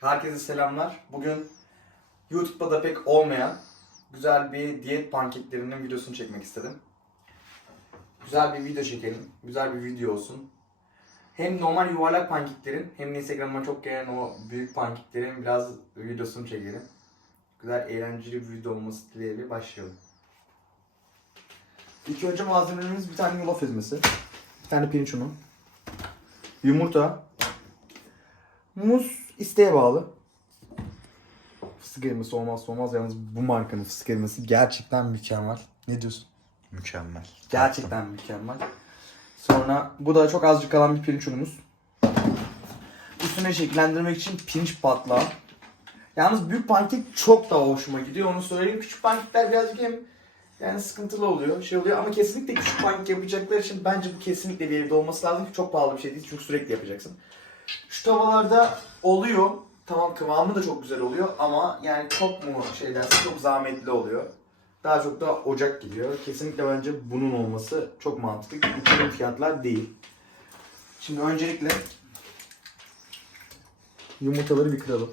Herkese selamlar. Bugün YouTube'da da pek olmayan güzel bir diyet pankeklerinin videosunu çekmek istedim. Güzel bir video çekelim. Güzel bir video olsun. Hem normal yuvarlak pankeklerin hem de Instagram'ıma çok gelen o büyük pankeklerin biraz videosunu çekelim. Güzel eğlenceli bir video olması dileğiyle başlayalım. İlk önce malzemelerimiz bir tane yulaf ezmesi, bir tane pirinç unu, yumurta, muz isteğe bağlı. Fıstık elması olmazsa olmaz yalnız bu markanın fıstık elması gerçekten mükemmel. Ne diyorsun? Mükemmel. Gerçekten mükemmel. Sonra bu da çok azıcık kalan bir pirinç unumuz. Üstüne şekillendirmek için pirinç patlağı. Yalnız büyük pankek çok daha hoşuma gidiyor onu söyleyeyim. Küçük pankekler birazcık hem yani sıkıntılı oluyor, şey oluyor ama kesinlikle küçük pankek yapacaklar için bence bu kesinlikle bir evde olması lazım ki çok pahalı bir şey değil çünkü sürekli yapacaksın. Şu tavalarda oluyor. Tamam kıvamı da çok güzel oluyor ama yani çok mu şey çok zahmetli oluyor. Daha çok da ocak gidiyor. Kesinlikle bence bunun olması çok mantıklı. Uçurum fiyatlar değil. Şimdi öncelikle yumurtaları bir kıralım.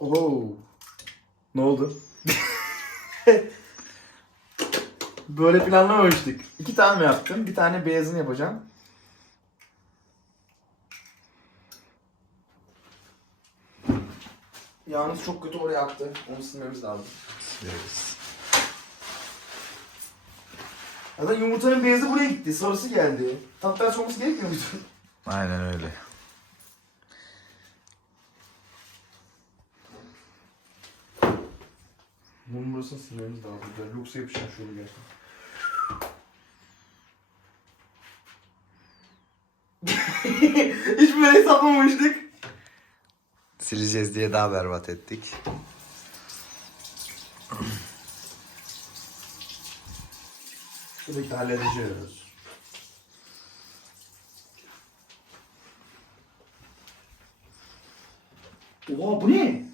Oo. Ne oldu? Böyle planlamamıştık. İki tane yaptım? Bir tane beyazını yapacağım. Yalnız çok kötü oraya aktı. Onu silmemiz lazım. Sileriz. Zaten yumurtanın beyazı buraya gitti. Sarısı geldi. Tam tersi olması gerekmiyor muydu? Aynen öyle. Bunun burasını silmemiz lazım. Yoksa yapışacak şöyle gerçekten. Hiç böyle hesaplamamıştık. Sileceğiz diye daha berbat ettik. Şuradaki halledeceğiz. Oha bu ne?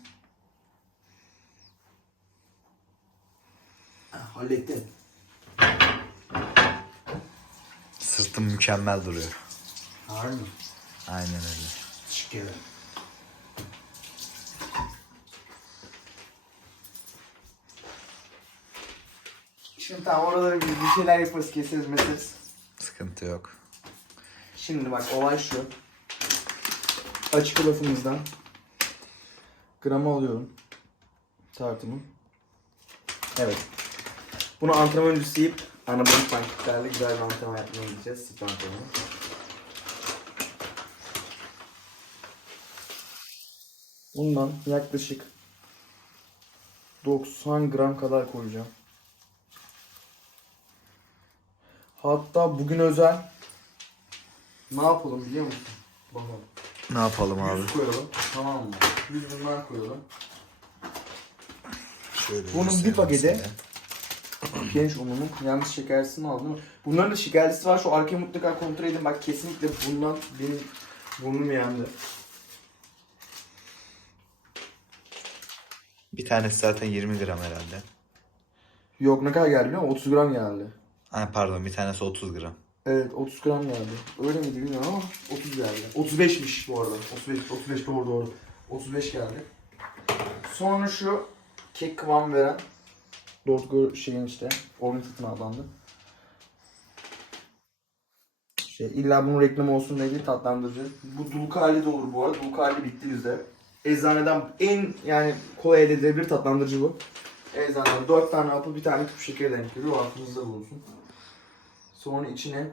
Ha, hallettim. Sırtım mükemmel duruyor. Harbi mi? Aynen öyle. Teşekkür ederim. Şimdi tamam oraları bir, bir şeyler yaparız keseriz meseriz. Sıkıntı yok. Şimdi bak olay şu. Açık lafımızdan gramı alıyorum. Tartımı. Evet. Bunu antrenman öncesi yiyip anabolik pankeklerle güzel bir antrenman yapmaya gideceğiz. Sırt antrenmanı. Bundan yaklaşık 90 gram kadar koyacağım. Hatta bugün özel ne yapalım biliyor musun? Bakalım. Ne yapalım abi? 100 koyalım. Tamam mı? 100 bundan koyalım. Şöyle Bunun bir paketi-. Genç ununun yalnız şekerlisini aldım bunların da şekerlisi var. Şu arkayı mutlaka kontrol edin. Bak kesinlikle bundan benim burnum yandı. Bir tanesi zaten 20 gram herhalde. Yok ne kadar geldi biliyor musun? 30 gram geldi. Ha, pardon bir tanesi 30 gram. Evet 30 gram geldi. Öyle miydi bilmiyorum ama 30 geldi. 35'miş bu arada. 35, 35 doğru doğru. 35 geldi. Sonra şu kek kıvam veren Dortgo şeyin işte Ornithat'ın adlandı. Şey, illa bunun reklamı olsun diye tatlandırıcı. Bu Dulkali de olur bu arada. Dulkali bitti bizde. Eczaneden en yani kolay elde edilebilir tatlandırıcı bu. Eczaneden 4 tane hapı bir tane küp şekeri denk geliyor. Aklınızda bulunsun. Sonra içine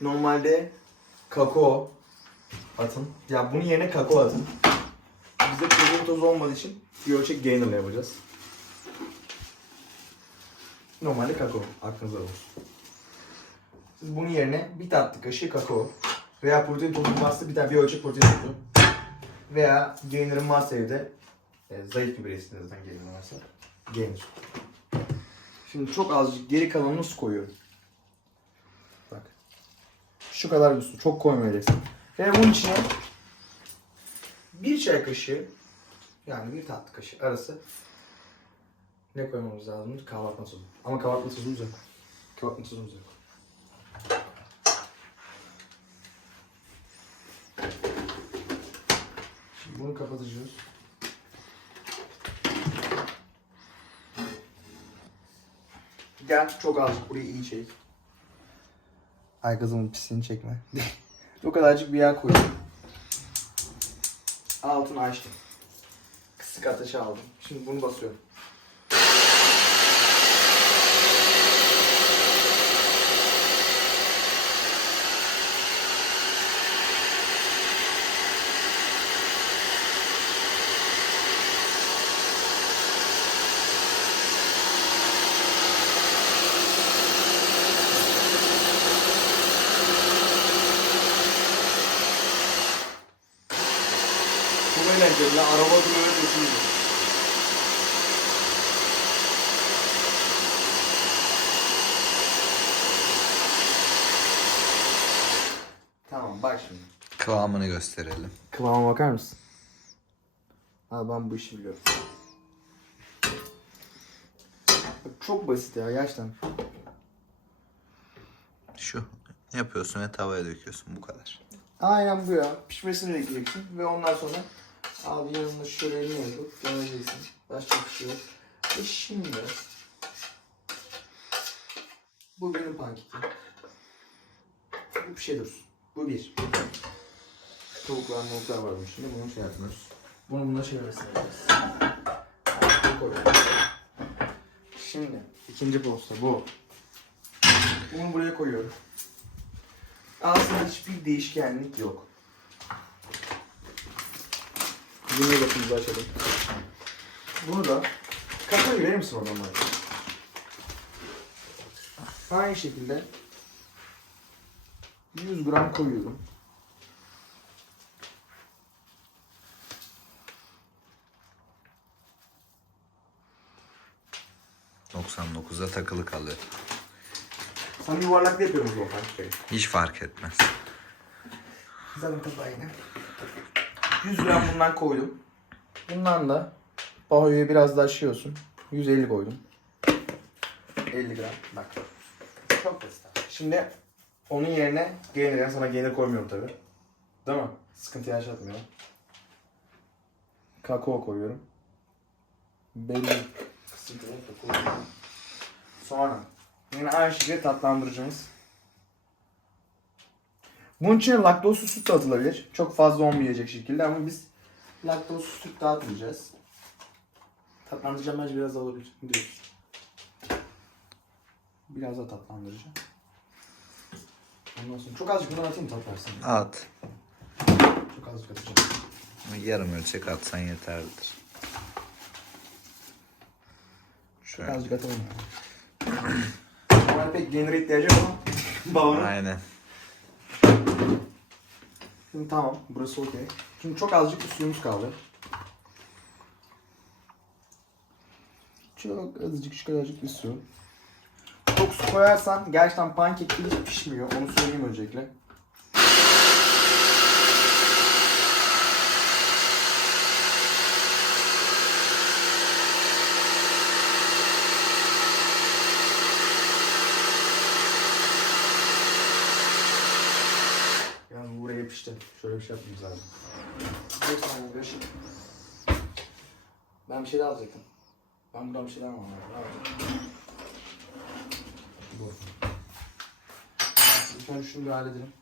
normalde kakao atın. Ya bunun yerine kakao atın. Bizde protein tozu olmadığı için bir ölçek gainer'la yapacağız. Normalde kakao. Aklınızda olsun. Siz bunun yerine bir tatlı kaşığı kakao veya protein tozu varsa bir tane bir ölçek protein tozu veya gainer'ın varsa evde e, zayıf bir bireysiniz zaten gainer varsa gainer. Şimdi çok azıcık geri kalanını su koyuyorum. Şu kadar bir su. Çok koymayacaksın. Ve bunun içine bir çay kaşığı yani bir tatlı kaşığı arası ne koymamız lazım? Kabartma tozu. Ama kabartma tozumuz yok. Kabartma tozumuz yok. Bunu kapatacağız. Gel çok azıcık burayı iyi çek. Ay kızımın pisliğini çekme. o kadarcık bir yağ koydum. Altını açtım. Kısık ateşe aldım. Şimdi bunu basıyorum. Eğlenceli. lan. Araba duruyor götürüyor. Tamam bak şimdi. Kıvamını gösterelim. Kıvama bakar mısın? Abi ben bu işi biliyorum. Çok basit ya gerçekten. Şu yapıyorsun ve tavaya döküyorsun bu kadar. Aynen bu ya. Pişmesini bekleyeceksin ve ondan sonra abi yanında yapıp göreceksin. Başka bir şey yok. Ve şimdi bu benim pankekim. Bu bir şey dursun. Bu bir. Tavuklar mavuklar var bunun içinde. Bunu şey yapmıyoruz. Bunu buna çevirmesini yapacağız. Şimdi ikinci posta bu. Bunu buraya koyuyorum. Aslında hiçbir değişkenlik yok. Yeni bakımızı açalım. Bunu da kafayı verir misin oradan bana? Aynı şekilde 100 gram koyuyorum. %99'a takılı kalıyor. Sana yuvarlaklı yapıyorum bu pankeki. Hiç fark etmez. Zaten tadı aynı. 100 gram bundan koydum. Bundan da bahoyu biraz daha aşıyorsun. 150 koydum. 50 gram. Bak. Çok basit. Şimdi onun yerine gelir. Sana gelir koymuyorum tabi. Değil mi? Sıkıntı yaşatmıyor. Kakao koyuyorum. Belli kısıtlı kakao koyuyorum. Sonra yine aynı şekilde tatlandırıcımız. Bunun içine laktozsuz süt de atılabilir. Çok fazla olmayacak şekilde ama biz laktozsuz süt de atmayacağız. Tatlandıracağım bence biraz da olabilir. Ne diyorsun? Biraz da tatlandıracağım. Ondan sonra çok azıcık bundan atayım tat versin. At. Çok azıcık atacağım. Yarım ölçek atsan yeterlidir. Çok Şöyle. azıcık atalım. Normalde pek ihtiyacı yok ama. Aynen. Şimdi tamam. Burası okey. Şimdi çok azıcık bir suyumuz kaldı. Çok azıcık şu kadarcık bir su. Çok su koyarsan gerçekten pankek hiç pişmiyor. Onu söyleyeyim öncelikle. Yani buraya yapıştı. Şöyle bir şey yapmamız lazım. Bir saniye beş. Ben bir şey daha alacaktım. Ben buradan bir şey daha almam lazım. Ne alacağım? Bu. İlk önce şunu bir halledelim.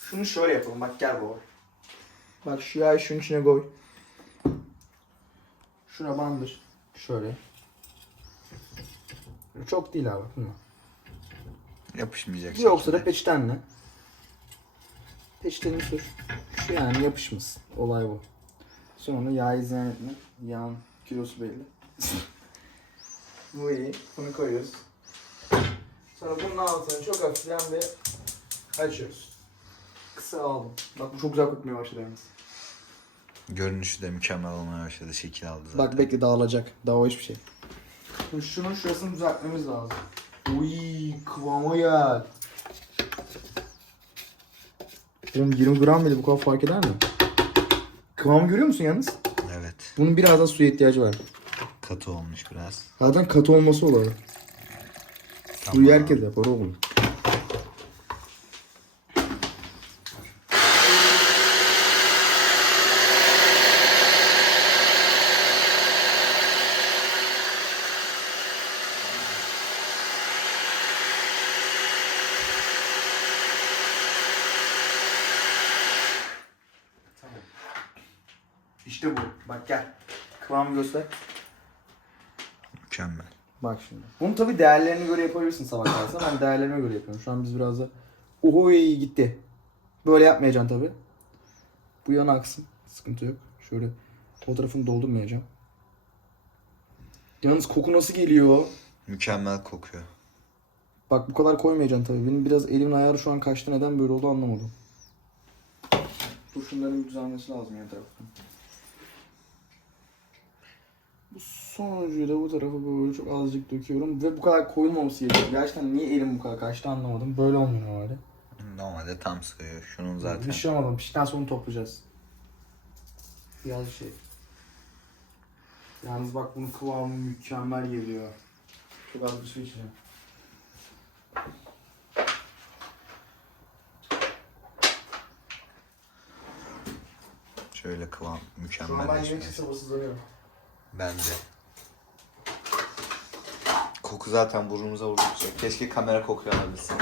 Şunu şöyle yapalım. Bak gel bu. Bak şu yağı şunun içine koy. Şuna bandır. Şöyle. Çok değil abi. Bunu. Yapışmayacak Yoksa da peçetenle. Peçeteni sür. Şu yani yapışmasın. Olay bu. Sonra yağ izleyen etme. Yağın kilosu belli. bu iyi. Bunu koyuyoruz. Sonra bunun altını çok hafiften bir açıyoruz. Kısa aldım. Bak bu çok güzel kokmaya başladı yalnız. Görünüşü de mükemmel olmaya başladı. Şekil aldı zaten. Bak bekle dağılacak. Daha o hiçbir şey. Şunun şurasını düzeltmemiz lazım. Uy kıvama gel. Oğlum 20 gram bile bu kadar fark eder mi? Kıvamı görüyor musun yalnız? Evet. Bunun biraz daha suya ihtiyacı var. Katı olmuş biraz. Zaten katı olması olur. Suyu herkes yapar oğlum. İşte bu. Bak gel. Göster. Mükemmel. Bak şimdi. Bunu tabii değerlerine göre yapabilirsin sabah kalsa. Ben değerlerine göre yapıyorum. Şu an biz biraz da... Oho iyi gitti. Böyle yapmayacaksın tabii. Bu yana aksın. Sıkıntı yok. Şöyle fotoğrafını doldurmayacağım. Yalnız koku nasıl geliyor? Mükemmel kokuyor. Bak bu kadar koymayacaksın tabii. Benim biraz elimin ayarı şu an kaçtı. Neden böyle oldu anlamadım. Dur şunların düzelmesi lazım yan taraftan. Bu sonuncuyu da bu tarafa böyle çok azıcık döküyorum. Ve bu kadar koyulmaması gerekiyor. Gerçekten niye elim bu kadar kaçtı anlamadım. Böyle olmuyor normalde. Normalde tam sığıyor. Şunun zaten. Bir şey olmadı. Pişten sonra toplayacağız. Biraz şey. Yalnız bak bunun kıvamı mükemmel geliyor. Çok az bir su içeceğim. Şöyle kıvam Şu an mükemmel. ben yemek için sabırsızlanıyorum. Ben de. Koku zaten burnumuza vurdukça. Keşke kamera kokuyu alabilsin.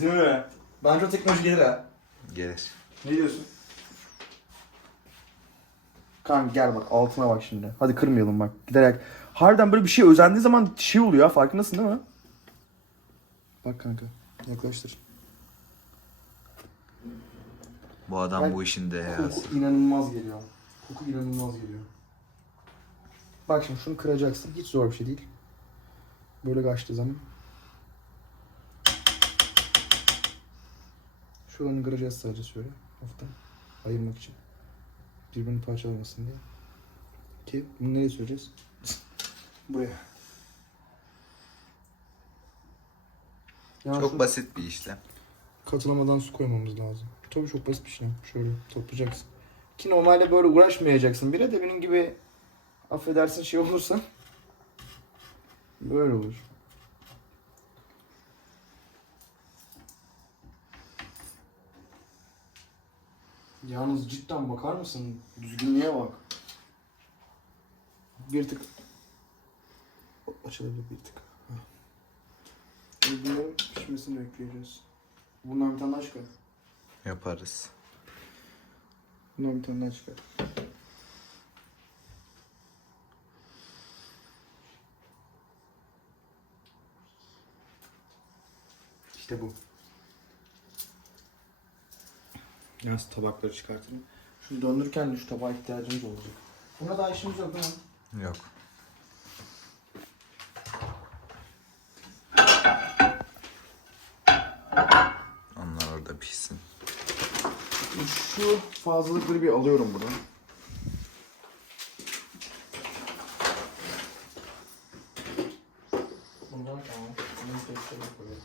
Değil mi? Bence o teknoloji gelir ha. Gelir. Ne diyorsun? Kanka gel bak altına bak şimdi. Hadi kırmayalım bak. Giderek. Harbiden böyle bir şey özendiği zaman şey oluyor ya farkındasın değil mi? Bak kanka yaklaştır. Bu adam Ben- bu işin dehası. Koku inanılmaz geliyor. Koku inanılmaz geliyor. Bak şimdi şunu kıracaksın. Hiç zor bir şey değil. Böyle kaçtığı zaman. Şuranı kıracağız sadece şöyle. Hafiften. Ayırmak için. Birbirini parçalamasın diye. Ki bunu nereye süreceğiz? Buraya. Yani Çok basit bir işlem. katılamadan su koymamız lazım. Tabii çok basit bir şey. Şöyle toplayacaksın. Ki normalde böyle uğraşmayacaksın. Bir de benim gibi affedersin şey olursa böyle olur. Yalnız cidden bakar mısın? Düzgünlüğe bak. Bir tık açılabilir bir tık. Bunların pişmesini bekleyeceğiz. Bundan bir tane daha çıkar. Yaparız. Bundan bir tane daha çıkar. İşte bu. Yalnız tabakları çıkartayım. Şunu döndürürken de şu tabağa ihtiyacımız olacak. Buna daha işimiz yok değil mi? Yok. Onlar orada pişsin. Şu fazlalıkları bir alıyorum buradan. Bundan tamam. Bunu tekrar koyalım.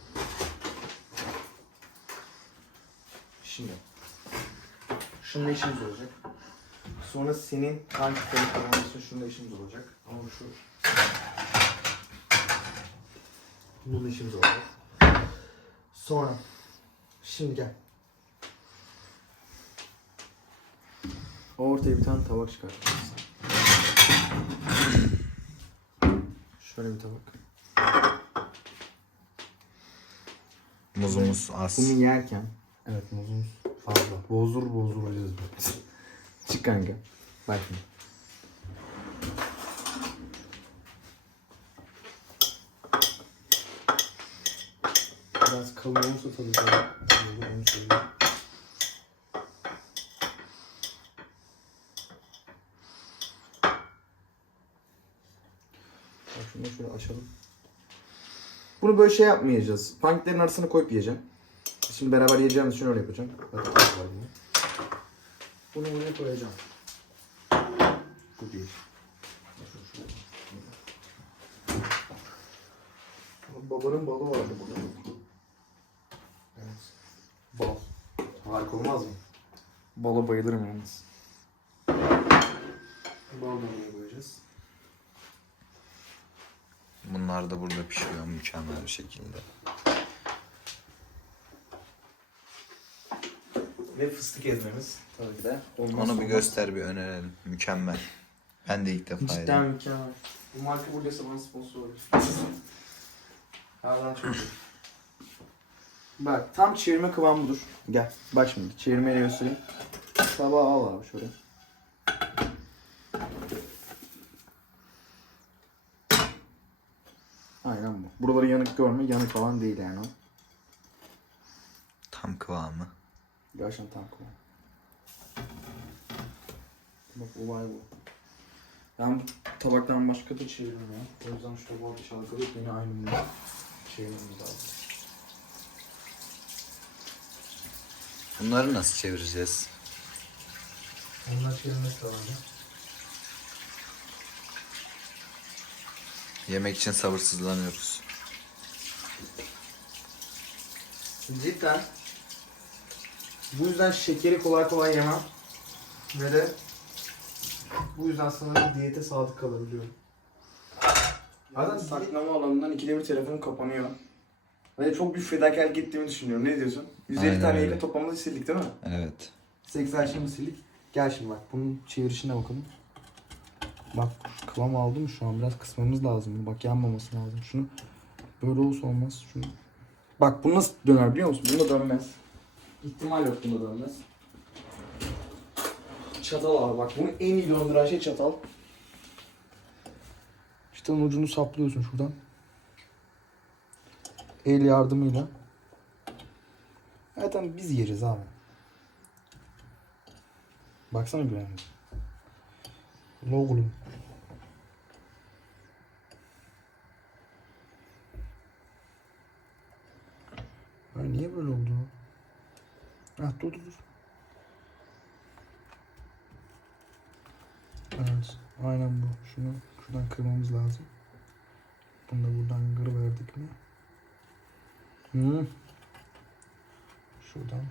Şimdi. Şununla işimiz olacak. Sonra senin hangi kullanmışsın şununla işimiz olacak. Ama şu Bununla işimiz olacak. Sonra Şimdi gel. Ortaya bir tane tabak çıkartacağız. Şöyle bir tabak. Muzumuz az. Bunu yerken evet muzumuz fazla. Bozdur bozduracağız biz. Çık kanka. Bak şimdi. Biraz kalın olursa tabii ki olur, onu söyleyeyim. Bak şunu şöyle açalım. Bunu böyle şey yapmayacağız. Panklerin arasına koyup yiyeceğim. Şimdi beraber yiyeceğimiz için öyle yapacağım. Bunu buraya koyacağım. Bu değil. Babanın balı vardı burada. Evet. Bal. Harika olmaz mı? Bala bayılırım yalnız. Bal da buraya koyacağız. Bunlar da burada pişiyor mükemmel bir şekilde. ve fıstık ezmemiz tabii ki de olmaz. Onu bir göster bir önerelim. Mükemmel. Ben de ilk defa yedim. Cidden mükemmel. Bu marka buradaysa bana sponsor olur. Çok. Bak tam çevirme kıvamı budur. Gel bak şimdi çevirmeyle göstereyim. Tabağı al abi şöyle. Aynen bu. Buraları yanık görme. Yanık falan değil yani o. Tam kıvamı. Tam kıvam. Bak olay bu. Ben tabaktan başka da çeviririm ya. O yüzden şu tabağı çalkalayıp yine aynı bunu çevirmemiz lazım. Bunları nasıl çevireceğiz? Onlar çevirmesi lazım. Yemek için sabırsızlanıyoruz. Cidden. Bu yüzden şekeri kolay kolay yemem. Ve de bu yüzden sanırım diyete sadık kalabiliyorum. Zaten saklama alanından ikide bir telefonum kapanıyor. Ve çok büyük fedakarlık ettiğimi düşünüyorum. Ne diyorsun? 150 Aynen tane öyle. toplamda sildik değil mi? Evet. 80 şimdi sildik. Gel şimdi bak bunun çevirişine bakalım. Bak kıvam aldı mı şu an biraz kısmamız lazım. Bak yanmaması lazım. Şunu böyle olsa olmaz. Şunu. Bak bu nasıl döner biliyor musun? Bunda dönmez. İhtimal yok bunda dönmez. Çatal abi bak bunu en iyi döndüren şey çatal. Onun ucunu saplıyorsun şuradan. El yardımıyla. Zaten biz yeriz abi. Baksana güvenli. Logulum. Ay niye böyle oldu? Ah dur dur. Evet. Aynen bu. Şunu şuradan kırmamız lazım. Bunu da buradan kır verdik mi? Hı. Şuradan.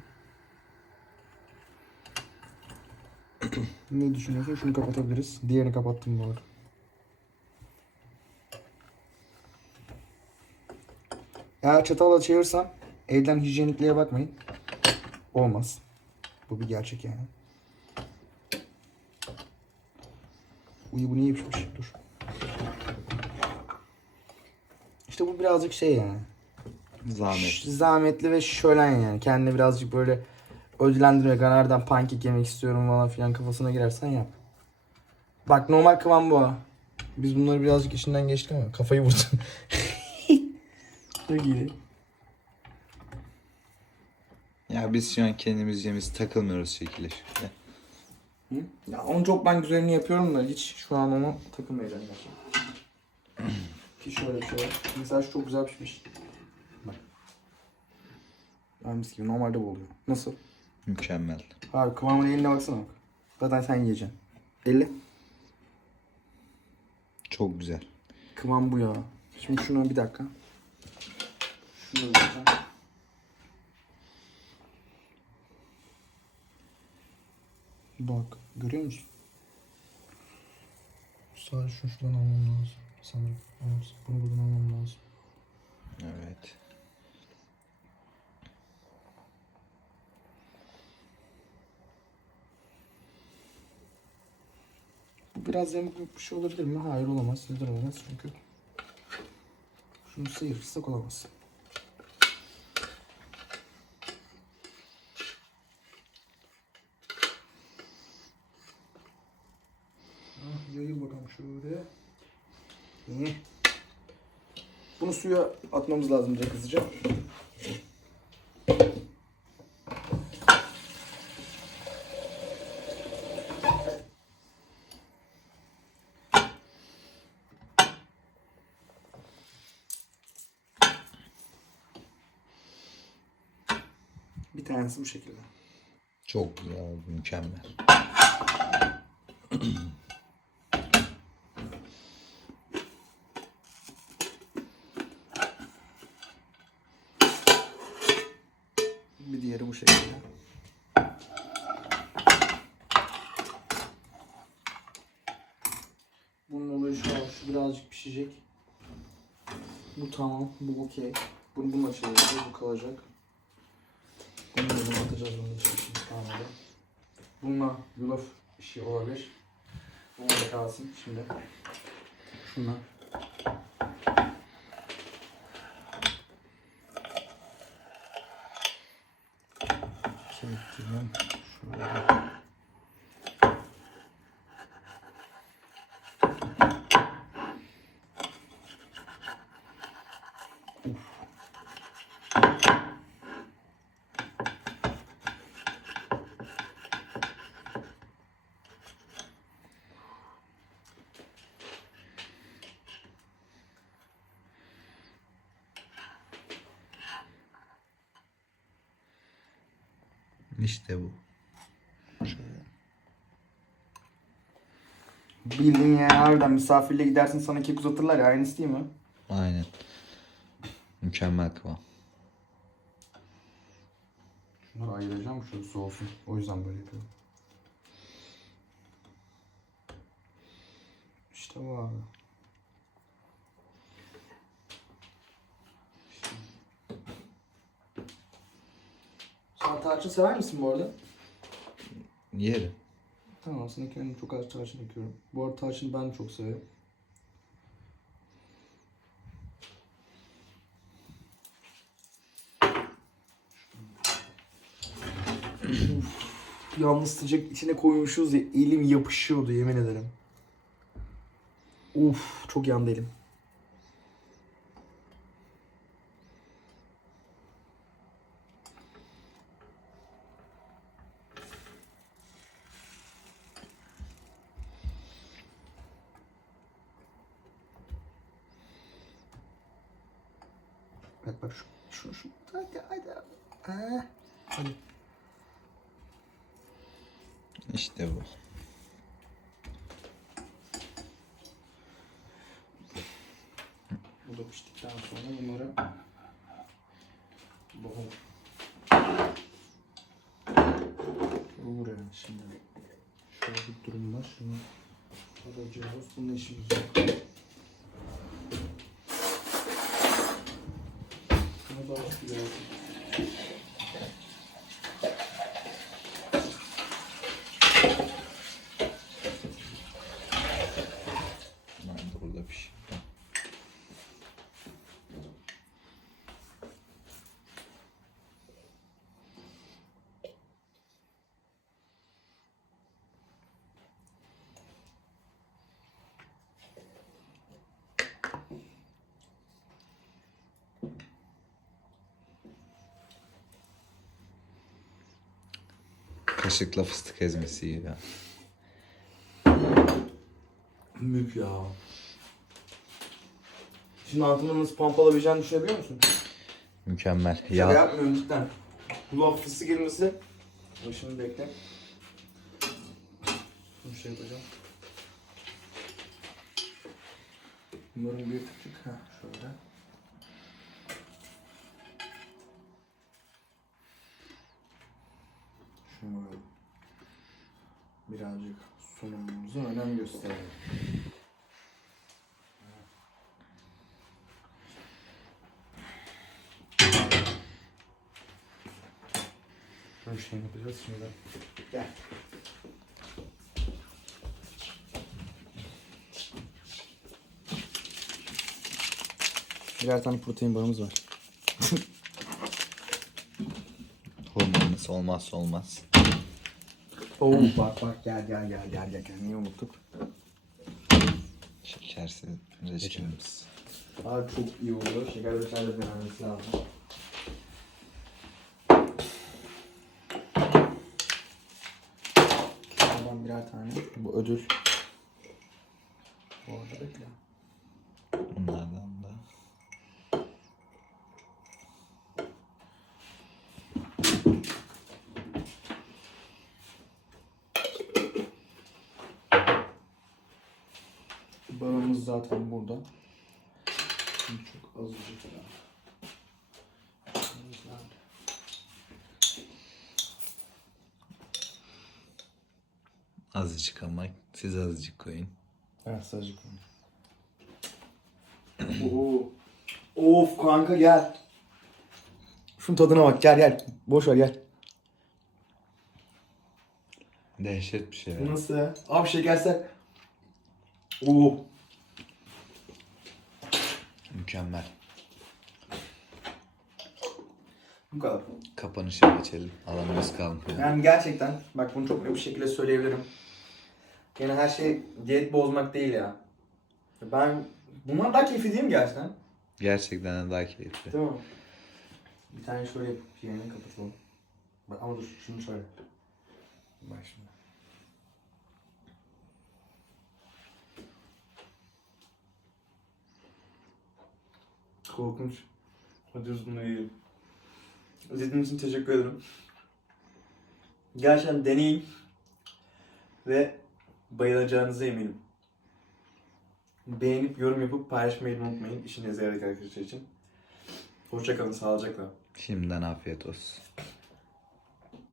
Ne düşünüyorsun? Şunu kapatabiliriz. Diğerini kapattım bu arada. Eğer çatalla çevirsem elden hijyenikliğe bakmayın. Olmaz. Bu bir gerçek yani. Uyu bu niye pişmiş? Dur. İşte bu birazcık şey yani. Zahmet. Ş- zahmetli ve şölen yani. Kendini birazcık böyle ödüllendirme. Nereden pankek yemek istiyorum falan filan kafasına girersen yap. Bak normal kıvam bu. Biz bunları birazcık işinden geçtik ama kafayı vurdum. Çok iyi. Ya biz şu an kendimiz yemiz takılmıyoruz şekilde şekilde. Hı? Ya onu çok ben güzelini yapıyorum da hiç şu an onu takılmayacağım. Ki şöyle bir var. Mesela şu çok güzel pişmiş. Bak. Ben mis gibi normalde bu oluyor. Nasıl? Mükemmel. Abi kıvamına eline baksana bak. Zaten sen yiyeceksin. Elle. Çok güzel. Kıvam bu ya. Şimdi şunu bir dakika. Şunu da yapacağım. Bak görüyor musun? Sadece şunu şuradan almam lazım. Sanırım. Bunu buradan almam lazım. Evet. Bu biraz yamuk bir şey olabilir mi? Hayır olamaz. Olamaz? Çünkü şunu sıyırırsak olamaz. Ah, Yayıl bakalım şöyle. İyi. Bunu suya atmamız lazım direkt hızlıca. Bir tanesi bu şekilde. Çok güzel. Mükemmel. Bir diğeri bu şekilde. Bunun olayı şu an şu birazcık pişecek. Bu tamam, bu okey. Bunu bununla çevireceğiz, bu kalacak. Bunu da bunu atacağız bunu da şimdi tamam da. Bununla yulaf işi olabilir. Bununla da kalsın şimdi. Şunla. Çektim. Şöyle. İşte bu. Bildin ya harbiden misafirle gidersin sana kek uzatırlar ya aynısı değil mi? Aynen. Mükemmel kıvam. Şunları ayıracağım şöyle soğusun. O yüzden böyle yapıyorum. İşte bu abi. Tarçın sever misin bu arada? Yerim. Tamam aslında kendim çok az tarçın ekliyorum. Bu arada tarçını ben de çok. Uf, Yalnız sıcak içine koymuşuz ya elim yapışıyordu yemin ederim. Uf çok yandı elim. Bak bak şu şu şu hadi hadi. Ha. Hadi. İşte bu. Bu da piştikten sonra bunları bohum. Buraya şimdi şöyle bir durum var. Şunu alacağız. Bunun işimiz yok. Şunu da lazım. Ben de burada pişiyor. Kaşıkla fıstık ezmesi gibi. Mük ya. Şimdi altına nasıl pompalayabileceğini düşünebiliyor musun? Mükemmel. Şaka Ya yapmıyorum cidden. Bu fıstık. Dur Şimdi bekle. Şunu şey yapacağım. Bunların bir küçük. Ha şöyle. Şöyle. Birazcık sunumumuza önem gösterelim. Şöyle şey yapacağız şimdi. Gel. Birer tane protein barımız var. hormonumuz olmazsa olmaz. Oo bak bak gel gel gel gel gel. Niye unuttuk? Şekersiz reçelimiz. Abi çok iyi oluyor. Şeker reçel de denemesi lazım. Bundan birer tane. Bu ödül. Bu arada bekle. Bunlardan da. Barımız zaten burada. Şimdi çok azıcık. Barımız nerede? Azıcık ama siz azıcık koyun. Evet sadece konu. Oo. Of kanka gel. Şunun tadına bak gel gel. Boş ver gel. Dehşet bir şey. Bu nasıl? Abi şekerse. Oo. Mükemmel. Bu kadar. Kapanışa geçelim. Alanımız kalmıyor. Yani gerçekten bak bunu çok net bir şekilde söyleyebilirim. Yani her şey diyet bozmak değil ya. Ben bundan daha keyifli değil mi gerçekten? Gerçekten daha keyifli. Değil mi? Bir tane şöyle yapıp yerini kapatalım. Ama dur şunu şöyle. Bak şimdi. Korkunç. Hadi biz bunu yiyelim. İzlediğiniz için teşekkür ederim. Gerçekten deneyin. Ve bayılacağınıza eminim. Beğenip yorum yapıp paylaşmayı unutmayın. İşinize yarayacak arkadaşlar için. Hoşçakalın, sağlıcakla. Şimdiden afiyet olsun.